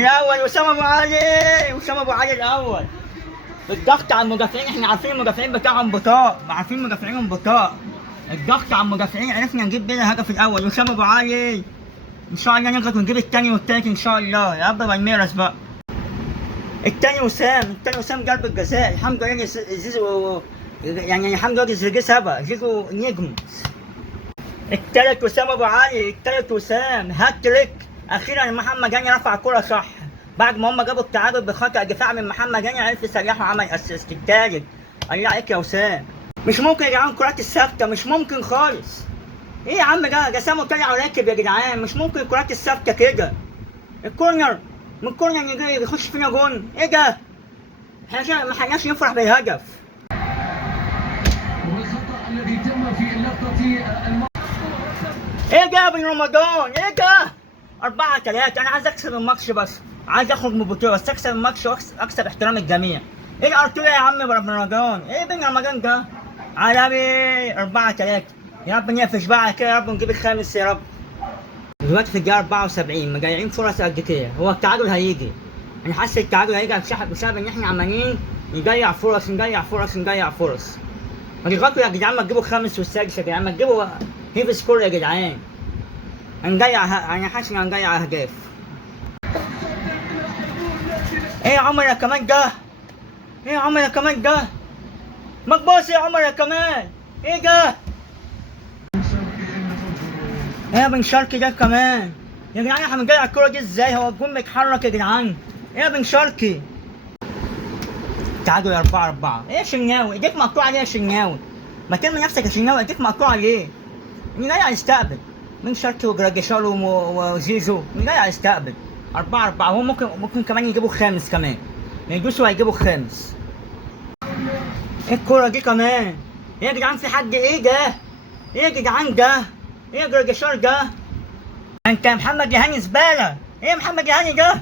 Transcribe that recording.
الاول وسام ابو علي، وسام ابو علي الاول. الضغط على المدافعين، احنا عارفين المدافعين بتاعهم بطاء، عارفين مدافعينهم بطاء. الضغط على المدافعين عرفنا نجيب بينا الهدف الاول. وسام ابو علي ان شاء الله نغلط ونجيب الثاني والثالث ان شاء الله. يا رب بالميراس بقى. الثاني وسام ضربة جزاء. الحمد لله زيزو، يعني الحمد لله زيزو سبق، زيزو نجم. الثالث وسام ابو علي، الثالث وسام هاتريك. اخيرا محمد هاني رفع كرة صح بعد ما هم جابوا التعادل بخطأ دفاع من محمد هاني، عرف يسرحه وعمل اسيست. الثالث الله عليك يا وسام. مش ممكن يا جدعان الكرات الثابتة، مش ممكن خالص. ايه يا عم ده سامو طلع وراكب يا جدعان، مش ممكن الكرات الثابتة كده. الكورنر من الكورنر يجي بيخش فينا جون، ايه ده؟ احنا ما حناش نفرح بالهدف. والخطأ الذي تم في اللقطة ايه ده يا بن رمضان؟ ايه ده؟ 4-3. انا عايز اكسب الماتش، بس عايز اخرج من البطولة، بس اكسب الماتش واكسب احترام الجميع. ايه الارتولة يا عم بن رمضان؟ ايه بن رمضان ده؟ عالمي. 4-3. يا رب نقفش بقى على كده، يا رب نجيب الخامس يا رب. دلوقتي في الدقيقة 74 مضيعين فرص قد كده. هو التعادل هيجي، انا حاسس التعادل هيجي بسبب ان احنا عمالين نضيع فرص. ما تضغطوا يا جدعان، ما تجيبوا الخامس والسادس يا جدعان، ما تجيبوا هيف سكور يا جدعان. انا حاسس ان هنضيع اهداف. ايه يا عمر يا كمان ده؟ ايه يا عمر يا كمان ده؟ مقبوس يا عمر يا كمان. ايه ده؟ ايه يا بن شرقي ده كمان؟ يا جدعان احنا بنضيع الكورة دي ازاي؟ هو الجون بيتحرك يا جدعان. ايه يا بن شرقي؟ تعادل 4-4. ايه يا شناوي؟ ايديك مقطوعة ليه يا شناوي؟ ما ترمي نفسك يا شناوي، ايديك مقطوعة ليه؟ مين جاي هيستقبل؟ بن شرقي وجراجيشار وزيزو، مين جاي هيستقبل؟ 4-4. هو ممكن كمان يجيبوا الخامس كمان. يدوسوا هيجيبوا الخامس. ايه الكورة دي كمان؟ ايه يا جدعان في حد؟ ايه ده؟ ايه يا جدعان ده؟ ايه يا جراجيشار ده؟ انت يا محمد يا هاني زبالة. ايه يا محمد يا هاني ده؟